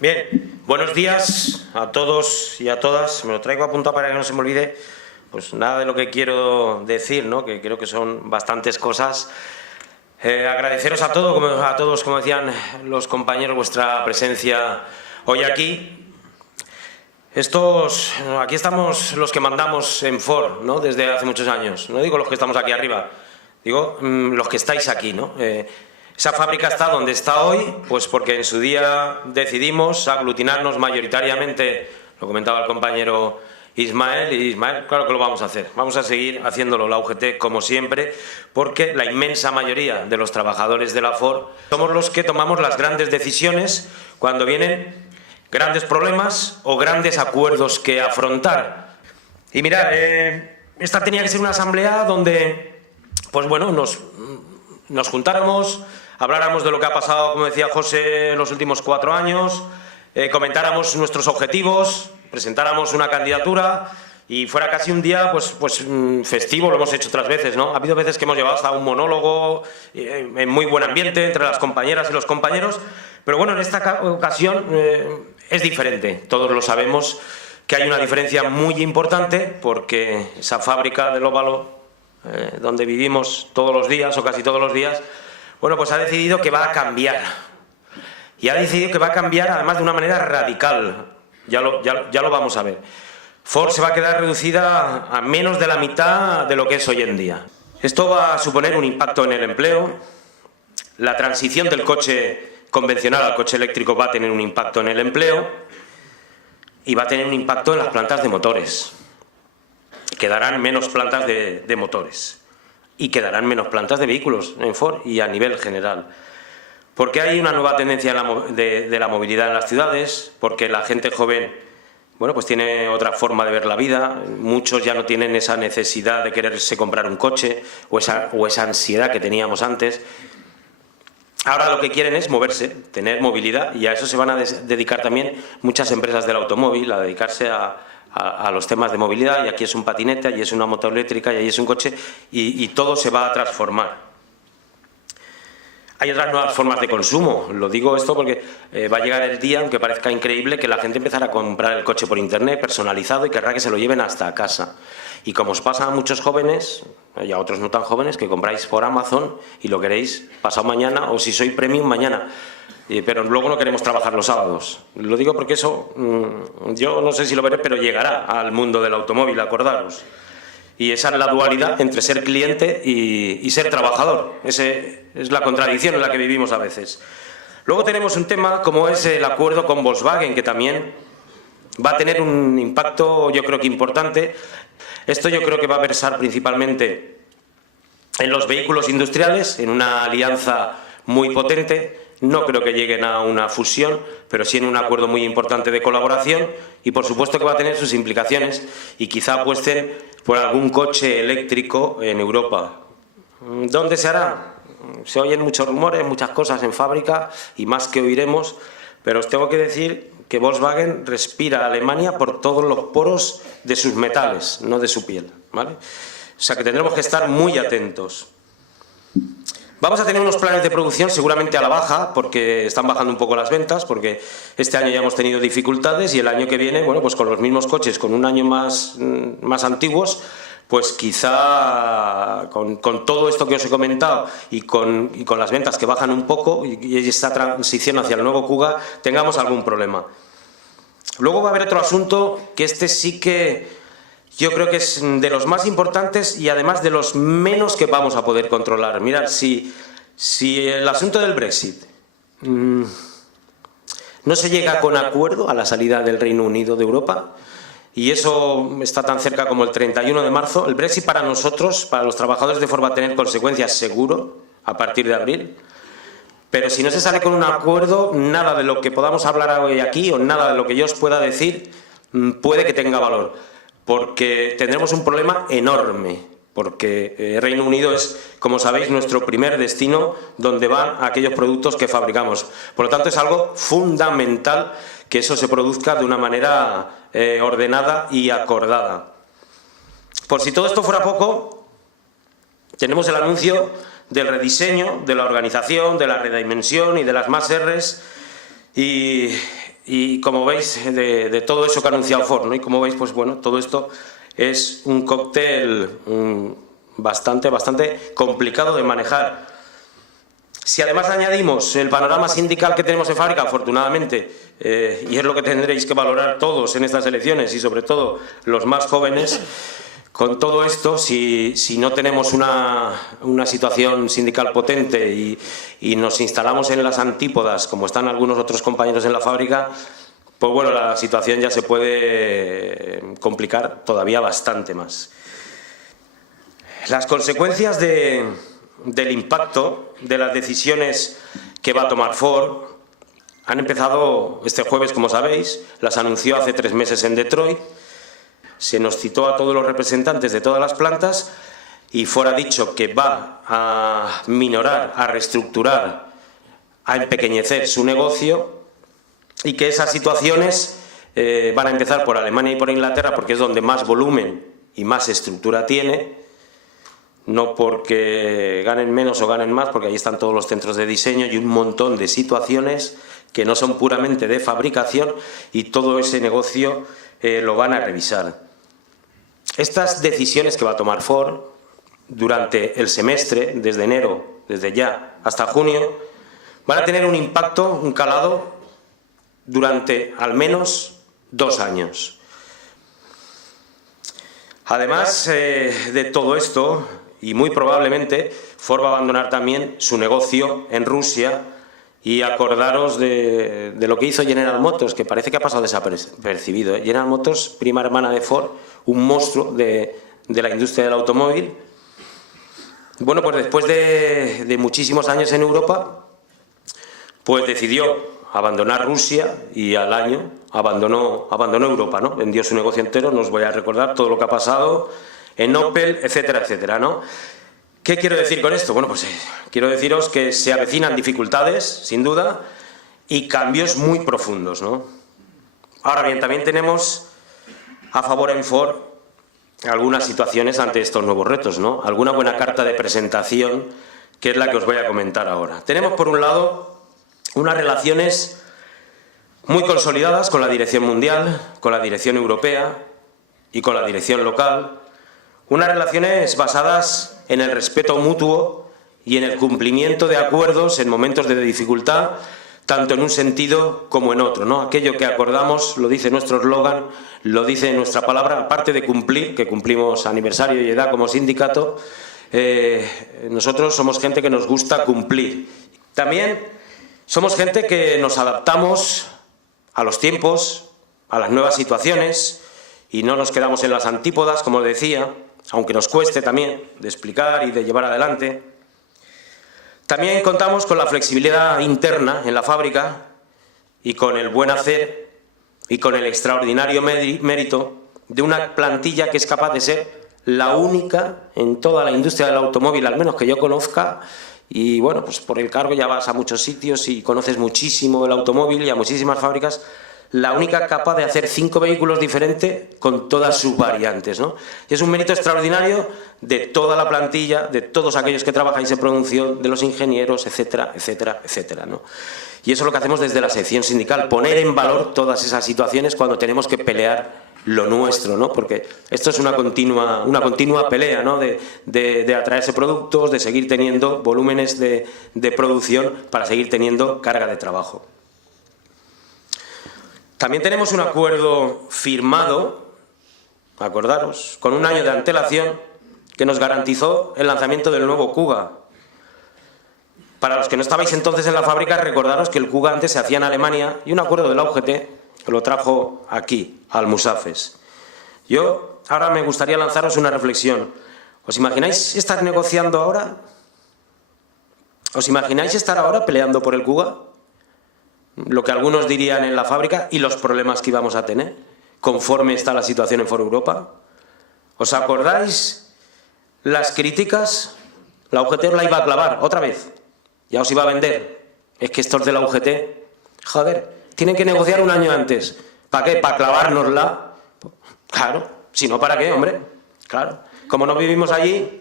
Bien, buenos días a todos y a todas. Me lo traigo apuntado para que no se me olvide pues nada de lo que quiero decir, ¿no? Que creo que son bastantes cosas. Agradeceros a todos, como decían los compañeros, vuestra presencia hoy aquí. Aquí estamos los que mandamos en Ford, ¿no? Desde hace muchos años. No digo los que estamos aquí arriba, digo los que estáis aquí, ¿no? Esa fábrica está donde está hoy, pues porque en su día decidimos aglutinarnos mayoritariamente, lo comentaba el compañero Ismael, y Ismael, claro que lo vamos a hacer. Vamos a seguir haciéndolo la UGT como siempre, porque la inmensa mayoría de los trabajadores de la Ford somos los que tomamos las grandes decisiones cuando vienen grandes problemas o grandes acuerdos que afrontar. Y mirad, esta tenía que ser una asamblea donde, pues bueno, nos juntáramos, habláramos de lo que ha pasado, como decía José, en los últimos 4 años, comentáramos nuestros objetivos, presentáramos una candidatura y fuera casi un día pues festivo. Lo hemos hecho otras veces, ¿no? Ha habido veces que hemos llevado hasta un monólogo en muy buen ambiente entre las compañeras y los compañeros, pero bueno, en esta ocasión es diferente. Todos lo sabemos que hay una diferencia muy importante porque esa fábrica del Óvalo, donde vivimos todos los días o casi todos los días, bueno, pues ha decidido que va a cambiar. Y ha decidido que va a cambiar además de una manera radical. Ya lo vamos a ver. Ford se va a quedar reducida a menos de la mitad de lo que es hoy en día. Esto va a suponer un impacto en el empleo. La transición del coche convencional al coche eléctrico va a tener un impacto en el empleo y va a tener un impacto en las plantas de motores. Quedarán menos plantas de motores y quedarán menos plantas de vehículos en Ford y a nivel general. Porque hay una nueva tendencia de la movilidad en las ciudades, porque la gente joven, bueno, pues tiene otra forma de ver la vida. Muchos ya no tienen esa necesidad de quererse comprar un coche o esa ansiedad que teníamos antes. Ahora lo que quieren es moverse, tener movilidad, y a eso se van a dedicar también muchas empresas del automóvil, a dedicarse a los temas de movilidad. Y aquí es un patinete, allí es una moto eléctrica y allí es un coche, y todo se va a transformar. Hay otras nuevas formas de consumo. Lo digo esto porque va a llegar el día, aunque parezca increíble, que la gente empezará a comprar el coche por internet, personalizado, y querrá que se lo lleven hasta casa. Y como os pasa a muchos jóvenes, y a otros no tan jóvenes, que compráis por Amazon y lo queréis pasado mañana, o si sois premium, mañana. Pero luego no queremos trabajar los sábados. Lo digo porque eso, yo no sé si lo veré, pero llegará al mundo del automóvil, acordaros. Y esa es la dualidad entre ser cliente y ser trabajador. Esa es la contradicción en la que vivimos a veces. Luego tenemos un tema como es el acuerdo con Volkswagen, que también va a tener un impacto, yo creo que importante. Esto yo creo que va a versar principalmente en los vehículos industriales, en una alianza muy potente. No creo que lleguen a una fusión, pero sí en un acuerdo muy importante de colaboración, y por supuesto que va a tener sus implicaciones, y quizá apuesten por algún coche eléctrico en Europa. ¿Dónde se hará? Se oyen muchos rumores, muchas cosas en fábrica y más que oiremos, pero os tengo que decir que Volkswagen respira a Alemania por todos los poros de sus metales, no de su piel, ¿vale? O sea que tendremos que estar muy atentos. Vamos a tener unos planes de producción seguramente a la baja, porque están bajando un poco las ventas, porque este año ya hemos tenido dificultades, y el año que viene, bueno, pues con los mismos coches, con un año más antiguos, pues quizá con todo esto que os he comentado y con las ventas que bajan un poco y esta transición hacia el nuevo Kuga, tengamos algún problema. Luego va a haber otro asunto que este sí que yo creo que es de los más importantes y además de los menos que vamos a poder controlar. Mirad, si el asunto del Brexit no se llega con acuerdo a la salida del Reino Unido de Europa, y eso está tan cerca como el 31 de marzo, el Brexit para nosotros, para los trabajadores de Ford, va a tener consecuencias seguro a partir de abril. Pero si no se sale con un acuerdo, nada de lo que podamos hablar hoy aquí o nada de lo que yo os pueda decir puede que tenga valor, porque tendremos un problema enorme, porque Reino Unido es, como sabéis, nuestro primer destino donde van aquellos productos que fabricamos. Por lo tanto, es algo fundamental que eso se produzca de una manera ordenada y acordada. Por si todo esto fuera poco, tenemos el anuncio del rediseño de la organización, de la redimensión y de las más R's, y Y como veis, de todo eso que ha anunciado Ford, ¿no? Y como veis, pues bueno, todo esto es un cóctel bastante complicado de manejar. Si además añadimos el panorama sindical que tenemos en fábrica, afortunadamente, y es lo que tendréis que valorar todos en estas elecciones y sobre todo los más jóvenes, con todo esto, si no tenemos una situación sindical potente y nos instalamos en las antípodas, como están algunos otros compañeros en la fábrica, pues bueno, la situación ya se puede complicar todavía bastante más. Las consecuencias del impacto de las decisiones que va a tomar Ford han empezado este jueves, como sabéis, las anunció hace 3 meses en Detroit. Se nos citó a todos los representantes de todas las plantas y Ford ha dicho que va a minorar, a reestructurar, a empequeñecer su negocio y que esas situaciones van a empezar por Alemania y por Inglaterra porque es donde más volumen y más estructura tiene, no porque ganen menos o ganen más, porque ahí están todos los centros de diseño y un montón de situaciones que no son puramente de fabricación y todo ese negocio lo van a revisar. Estas decisiones que va a tomar Ford durante el semestre, desde enero, desde ya hasta junio, van a tener un impacto, un calado, durante al menos 2 años. Además de todo esto, y muy probablemente, Ford va a abandonar también su negocio en Rusia. Y acordaros de lo que hizo General Motors, que parece que ha pasado desapercibido. General Motors, prima hermana de Ford, un monstruo de la industria del automóvil. Bueno, pues después de muchísimos años en Europa, pues decidió abandonar Rusia y al año abandonó Europa, ¿no? Vendió su negocio entero, no os voy a recordar todo lo que ha pasado en Opel, etcétera, etcétera, ¿no? ¿Qué quiero decir con esto? Bueno, pues quiero deciros que se avecinan dificultades, sin duda, y cambios muy profundos, ¿no? Ahora bien, también tenemos a favor en Ford algunas situaciones ante estos nuevos retos, ¿no? Alguna buena carta de presentación, que es la que os voy a comentar ahora. Tenemos, por un lado, unas relaciones muy consolidadas con la dirección mundial, con la dirección europea y con la dirección local. Unas relaciones basadas en el respeto mutuo y en el cumplimiento de acuerdos en momentos de dificultad, tanto en un sentido como en otro, ¿no? Aquello que acordamos, lo dice nuestro eslogan, lo dice nuestra palabra, aparte de cumplir, que cumplimos aniversario y edad como sindicato, nosotros somos gente que nos gusta cumplir. También somos gente que nos adaptamos a los tiempos, a las nuevas situaciones y no nos quedamos en las antípodas, como decía, aunque nos cueste también de explicar y de llevar adelante. También contamos con la flexibilidad interna en la fábrica y con el buen hacer y con el extraordinario mérito de una plantilla que es capaz de ser la única en toda la industria del automóvil, al menos que yo conozca, y bueno, pues por el cargo ya vas a muchos sitios y conoces muchísimo el automóvil y a muchísimas fábricas, la única capaz de hacer 5 vehículos diferentes con todas sus variantes, ¿no? Y es un mérito extraordinario de toda la plantilla, de todos aquellos que trabajáis en producción, de los ingenieros, etcétera, etcétera, etcétera, ¿no? Y eso es lo que hacemos desde la sección sindical, poner en valor todas esas situaciones cuando tenemos que pelear lo nuestro, ¿no? Porque esto es una continua pelea, ¿no? De atraerse productos, de seguir teniendo volúmenes de producción para seguir teniendo carga de trabajo. También tenemos un acuerdo firmado, acordaros, con 1 año de antelación que nos garantizó el lanzamiento del nuevo Kuga. Para los que no estabais entonces en la fábrica, recordaros que el Kuga antes se hacía en Alemania y un acuerdo de la UGT que lo trajo aquí, al Almusafes. Yo ahora me gustaría lanzaros una reflexión. ¿Os imagináis estar negociando ahora? ¿Os imagináis estar ahora peleando por el Kuga? Lo que algunos dirían en la fábrica y los problemas que íbamos a tener conforme está la situación en Ford Europa. ¿Os acordáis las críticas? La UGT os la iba a clavar otra vez, ya os iba a vender. Es que estos de la UGT, joder, tienen que negociar 1 año antes. ¿Para qué? ¿Para clavárnosla? Claro, si no, ¿para qué, hombre? Claro, como no vivimos allí,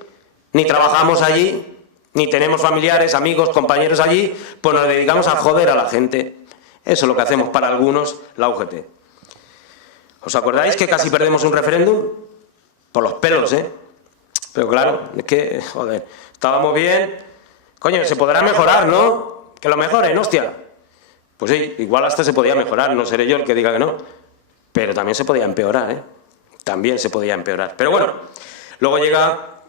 ni trabajamos allí, ni tenemos familiares, amigos, compañeros allí, pues nos dedicamos a joder a la gente. Eso es lo que hacemos para algunos la UGT. ¿Os acordáis que casi perdemos un referéndum? Por los pelos, ¿eh? Pero claro, es que, joder, estábamos bien. Coño, se podrá mejorar, ¿no? Que lo mejoren, hostia. Pues sí, igual hasta se podía mejorar, no seré yo el que diga que no. Pero también se podía empeorar, ¿eh? También se podía empeorar. Pero bueno, luego llega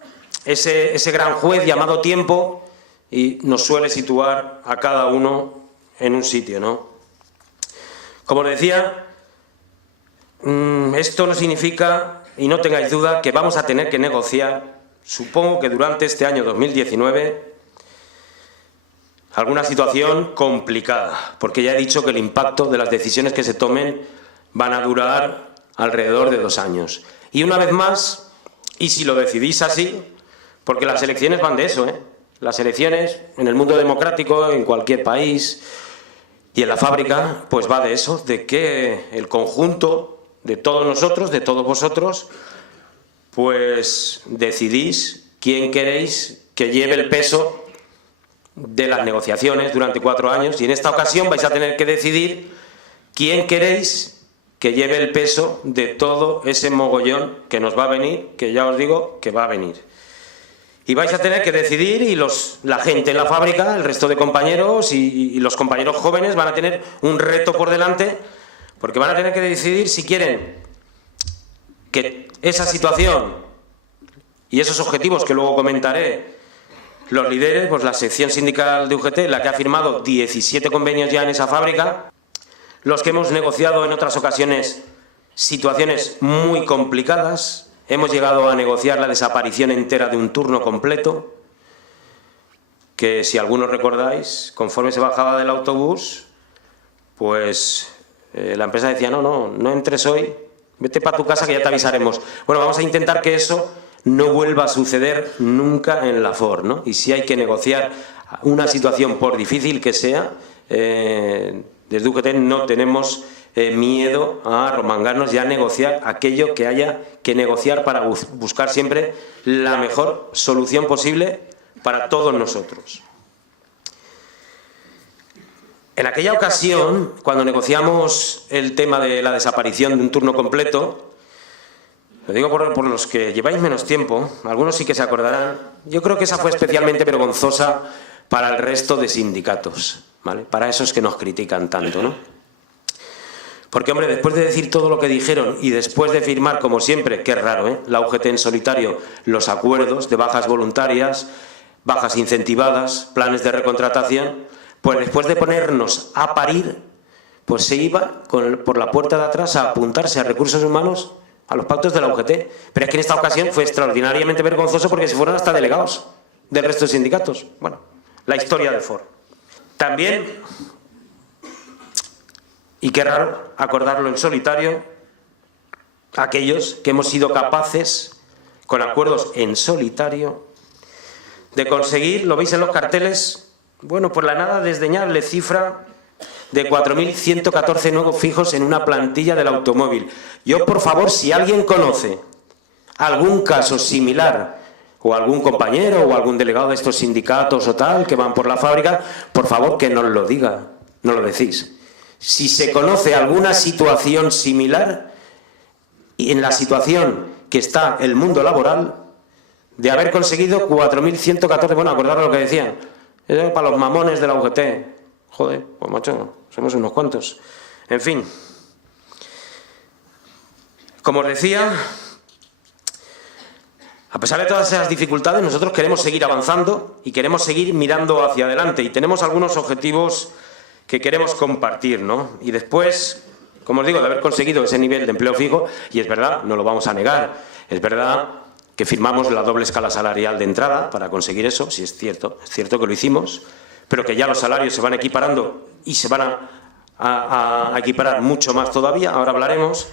ese gran juez llamado tiempo y nos suele situar a cada uno en un sitio, ¿no? Como os decía, esto no significa, y no tengáis duda, que vamos a tener que negociar, supongo que durante este año 2019, alguna situación complicada, porque ya he dicho que el impacto de las decisiones que se tomen van a durar alrededor de 2 años. Y una vez más, y si lo decidís así, porque las elecciones van de eso, ¿eh? Las elecciones en el mundo democrático, en cualquier país y en la fábrica, pues va de eso, de que el conjunto de todos nosotros, de todos vosotros, pues decidís quién queréis que lleve el peso de las negociaciones durante 4 años, y en esta ocasión vais a tener que decidir quién queréis que lleve el peso de todo ese mogollón que nos va a venir, que ya os digo que va a venir. Y vais a tener que decidir, y la gente en la fábrica, el resto de compañeros y los compañeros jóvenes van a tener un reto por delante, porque van a tener que decidir si quieren que esa situación y esos objetivos que luego comentaré los lidere, pues la sección sindical de UGT, la que ha firmado 17 convenios ya en esa fábrica, los que hemos negociado en otras ocasiones situaciones muy complicadas. Hemos llegado a negociar la desaparición entera de un turno completo, que si algunos recordáis, conforme se bajaba del autobús, pues la empresa decía, no entres hoy, vete para tu casa que ya te avisaremos. Bueno, vamos a intentar que eso no vuelva a suceder nunca en la FOR, ¿no? Y si hay que negociar una situación, por difícil que sea, desde UGT no tenemos miedo a arromangarnos y a negociar aquello que haya que negociar para buscar siempre la mejor solución posible para todos nosotros. En aquella ocasión, cuando negociamos el tema de la desaparición de un turno completo, lo digo por los que lleváis menos tiempo, algunos sí que se acordarán, yo creo que esa fue especialmente vergonzosa para el resto de sindicatos, ¿vale? Para esos que nos critican tanto, ¿no? Porque, hombre, después de decir todo lo que dijeron y después de firmar, como siempre, que es raro, ¿eh?, la UGT en solitario, los acuerdos de bajas voluntarias, bajas incentivadas, planes de recontratación, pues después de ponernos a parir, pues se iba por la puerta de atrás a apuntarse a recursos humanos, a los pactos de la UGT. Pero es que en esta ocasión fue extraordinariamente vergonzoso porque se fueron hasta delegados del resto de sindicatos. Bueno, la historia de FOR. También, y qué raro acordarlo en solitario, aquellos que hemos sido capaces, con acuerdos en solitario, de conseguir, lo veis en los carteles, bueno, por la nada desdeñable cifra de 4.114 nuevos fijos en una plantilla del automóvil. Yo, por favor, si alguien conoce algún caso similar, o algún compañero o algún delegado de estos sindicatos o tal, que van por la fábrica, por favor que nos lo diga, no lo decís. Si se conoce alguna situación similar, y en la situación que está el mundo laboral, de haber conseguido 4.114, bueno, acordaros lo que decían, eso es para los mamones de la UGT. Joder, pues macho, somos unos cuantos. En fin, como os decía, a pesar de todas esas dificultades, nosotros queremos seguir avanzando y queremos seguir mirando hacia adelante, y tenemos algunos objetivos que queremos compartir, ¿no? Y después, como os digo, de haber conseguido ese nivel de empleo fijo, y es verdad, no lo vamos a negar, es verdad que firmamos la doble escala salarial de entrada para conseguir eso, sí es cierto que lo hicimos, pero que ya los salarios se van equiparando y se van a equiparar mucho más todavía, ahora hablaremos,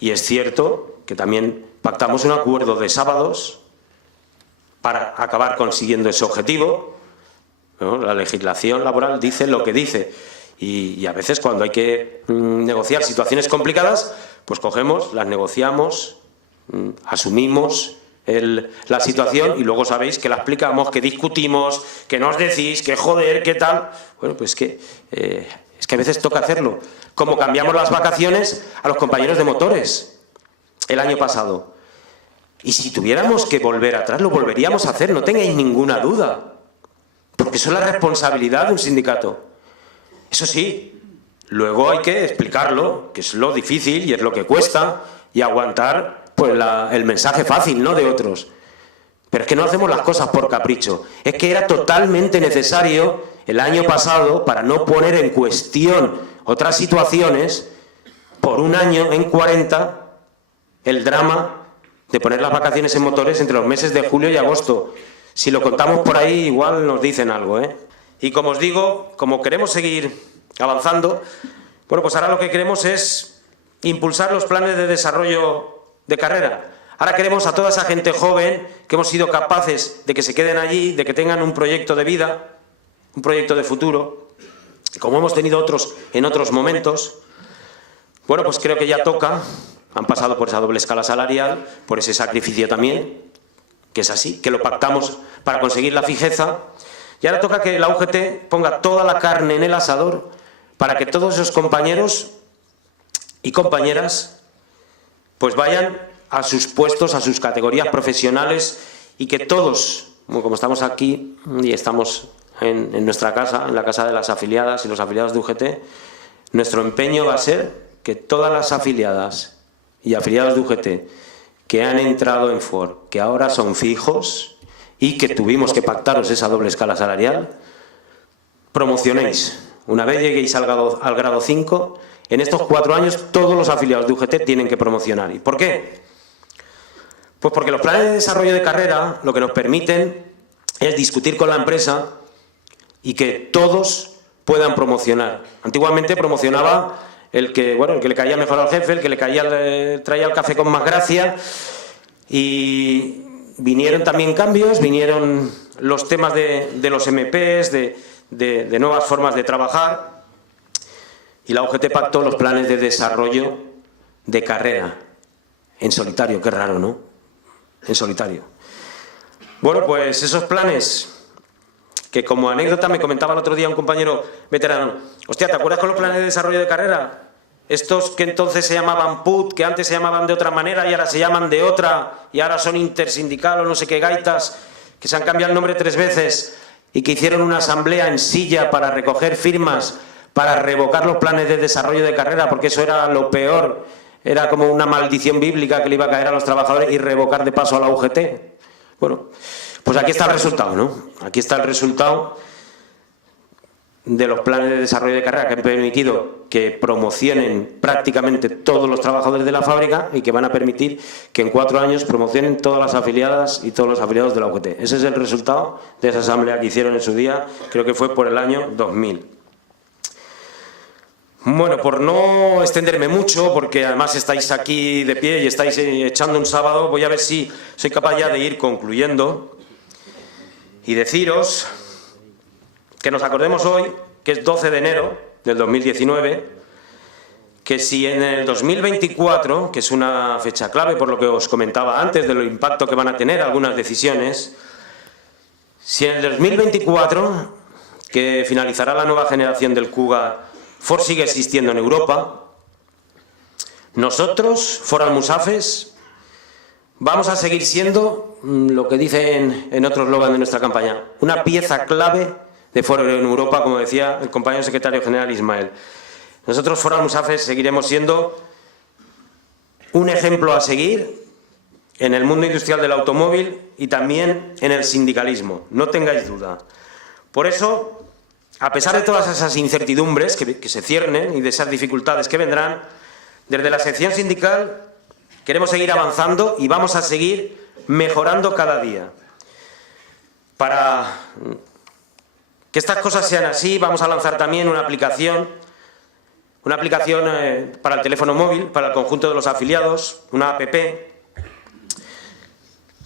y es cierto que también pactamos un acuerdo de sábados para acabar consiguiendo ese objetivo, ¿no? La legislación laboral dice lo que dice, y a veces cuando hay que negociar situaciones complicadas, pues cogemos, las negociamos, asumimos la situación y luego sabéis que la explicamos, que discutimos, que nos decís, que joder, que tal. Bueno, pues que Es que a veces toca hacerlo. Como cambiamos las vacaciones a los compañeros de motores el año pasado. Y si tuviéramos que volver atrás, lo volveríamos a hacer, no tengáis ninguna duda. Porque eso es la responsabilidad de un sindicato. Eso sí, luego hay que explicarlo, que es lo difícil y es lo que cuesta, y aguantar pues, el mensaje fácil, ¿no?, de otros. Pero es que no hacemos las cosas por capricho. Es que era totalmente necesario el año pasado, para no poner en cuestión otras situaciones, por un año en 40, el drama de poner las vacaciones en motores entre los meses de julio y agosto. Si lo contamos por ahí, igual nos dicen algo, ¿eh? Y como os digo, como queremos seguir avanzando, bueno, pues ahora lo que queremos es impulsar los planes de desarrollo de carrera. Ahora queremos a toda esa gente joven que hemos sido capaces de que se queden allí, de que tengan un proyecto de vida, un proyecto de futuro, como hemos tenido otros en otros momentos. Bueno, pues creo que ya toca. Han pasado por esa doble escala salarial, por ese sacrificio también, que es así, que lo pactamos para conseguir la fijeza. Y ahora toca que la UGT ponga toda la carne en el asador para que todos esos compañeros y compañeras pues vayan a sus puestos, a sus categorías profesionales, y que todos, como estamos aquí y estamos en nuestra casa, en la casa de las afiliadas y los afiliados de UGT, nuestro empeño va a ser que todas las afiliadas y afiliados de UGT que han entrado en FOR, que ahora son fijos y que tuvimos que pactaros esa doble escala salarial, promocionéis. Una vez lleguéis al grado 5, en estos 4 años todos los afiliados de UGT tienen que promocionar. ¿Y por qué? Pues porque los planes de desarrollo de carrera lo que nos permiten es discutir con la empresa y que todos puedan promocionar. Antiguamente promocionaba el que le caía mejor al jefe, el que traía el café con más gracia, y vinieron también cambios, vinieron los temas de los MPs, de nuevas formas de trabajar, y la UGT pactó los planes de desarrollo de carrera, en solitario, qué raro, ¿no? En solitario. Bueno, pues esos planes, que como anécdota me comentaba el otro día un compañero veterano, hostia, ¿te acuerdas con los planes de desarrollo de carrera? Estos que entonces se llamaban PUT, que antes se llamaban de otra manera y ahora se llaman de otra, y ahora son intersindical o no sé qué gaitas, que se han cambiado el nombre 3 veces y que hicieron una asamblea en Silla para recoger firmas para revocar los planes de desarrollo de carrera, porque eso era lo peor, era como una maldición bíblica que le iba a caer a los trabajadores, y revocar de paso a la UGT. Bueno, pues aquí está el resultado, ¿no? Aquí está el resultado de los planes de desarrollo de carrera que han permitido que promocionen prácticamente todos los trabajadores de la fábrica, y que van a permitir que en 4 años promocionen todas las afiliadas y todos los afiliados de la UGT. Ese es el resultado de esa asamblea que hicieron en su día, creo que fue por el año 2000. Bueno, por no extenderme mucho, porque además estáis aquí de pie y estáis echando un sábado, voy a ver si soy capaz ya de ir concluyendo y deciros que nos acordemos hoy, que es 12 de enero del 2019, que si en el 2024, que es una fecha clave por lo que os comentaba antes, del impacto que van a tener algunas decisiones, si en el 2024, que finalizará la nueva generación del Kuga, FOR sigue existiendo en Europa, nosotros, FOR Almusafes, vamos a seguir siendo lo que dicen en otro eslogan de nuestra campaña, una pieza clave de FOR en Europa, como decía el compañero secretario general Ismael. Nosotros, FOR Almusafes, seguiremos siendo un ejemplo a seguir en el mundo industrial del automóvil y también en el sindicalismo, no tengáis duda. Por eso, a pesar de todas esas incertidumbres que se ciernen y de esas dificultades que vendrán, desde la sección sindical queremos seguir avanzando y vamos a seguir mejorando cada día. Para que estas cosas sean así, vamos a lanzar también una aplicación para el teléfono móvil, para el conjunto de los afiliados, una app,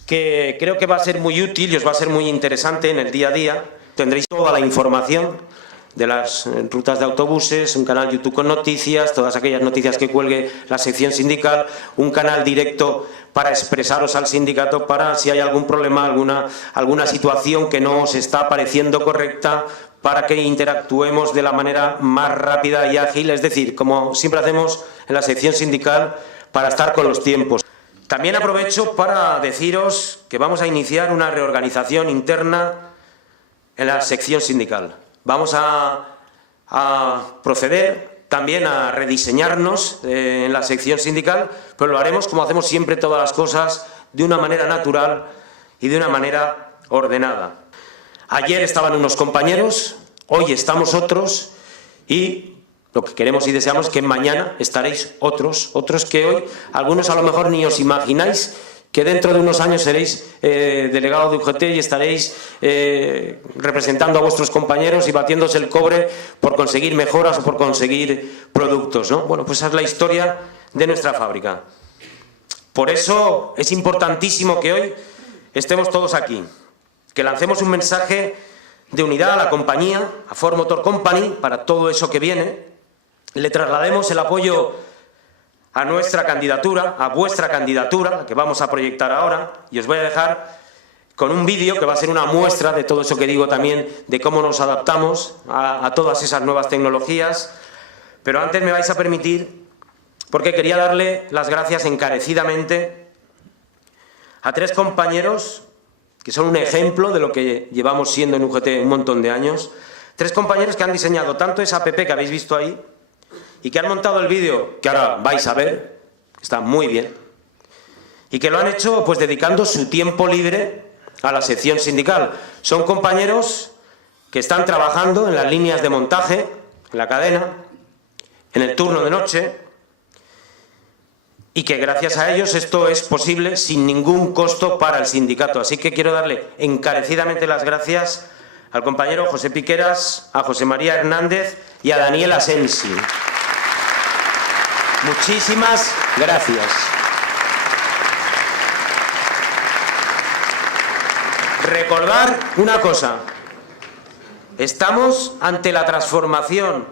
que creo que va a ser muy útil y os va a ser muy interesante en el día a día. Tendréis toda la información de las rutas de autobuses, un canal YouTube con noticias, todas aquellas noticias que cuelgue la sección sindical, un canal directo para expresaros al sindicato para si hay algún problema, alguna situación que no os está pareciendo correcta, para que interactuemos de la manera más rápida y ágil, es decir, como siempre hacemos en la sección sindical, para estar con los tiempos. También aprovecho para deciros que vamos a iniciar una reorganización interna en la sección sindical. Vamos a proceder también a rediseñarnos en la sección sindical, pero lo haremos como hacemos siempre todas las cosas, de una manera natural y de una manera ordenada. Ayer estaban unos compañeros, hoy estamos otros y lo que queremos y deseamos es que mañana estaréis otros que hoy, algunos a lo mejor ni os imagináis que dentro de unos años seréis delegados de UGT y estaréis representando a vuestros compañeros y batiéndose el cobre por conseguir mejoras o por conseguir productos, ¿no? Bueno, pues esa es la historia de nuestra fábrica. Por eso es importantísimo que hoy estemos todos aquí, que lancemos un mensaje de unidad a la compañía, a Ford Motor Company, para todo eso que viene. Le traslademos el apoyo a nuestra candidatura, a vuestra candidatura, la que vamos a proyectar ahora, y os voy a dejar con un vídeo que va a ser una muestra de todo eso que digo también, de cómo nos adaptamos a todas esas nuevas tecnologías. Pero antes me vais a permitir, porque quería darle las gracias encarecidamente a 3 compañeros que son un ejemplo de lo que llevamos siendo en UGT un montón de años. 3 compañeros que han diseñado tanto esa app que habéis visto ahí, y que han montado el vídeo que ahora vais a ver, está muy bien, y que lo han hecho pues dedicando su tiempo libre a la sección sindical. Son compañeros que están trabajando en las líneas de montaje, en la cadena, en el turno de noche, y que gracias a ellos esto es posible sin ningún costo para el sindicato. Así que quiero darle encarecidamente las gracias al compañero José Piqueras, a José María Hernández y a Daniel Asensi. Muchísimas gracias. Recordar una cosa, estamos ante la transformación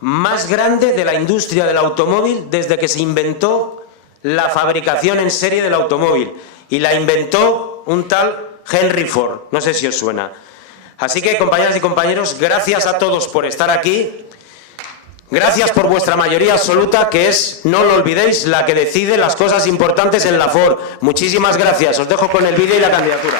más grande de la industria del automóvil desde que se inventó la fabricación en serie del automóvil, y la inventó un tal Henry Ford, no sé si os suena. Así que, compañeras y compañeros, gracias a todos por estar aquí. Gracias por vuestra mayoría absoluta, que es, no lo olvidéis, la que decide las cosas importantes en la Ford. Muchísimas gracias. Os dejo con el vídeo y la candidatura.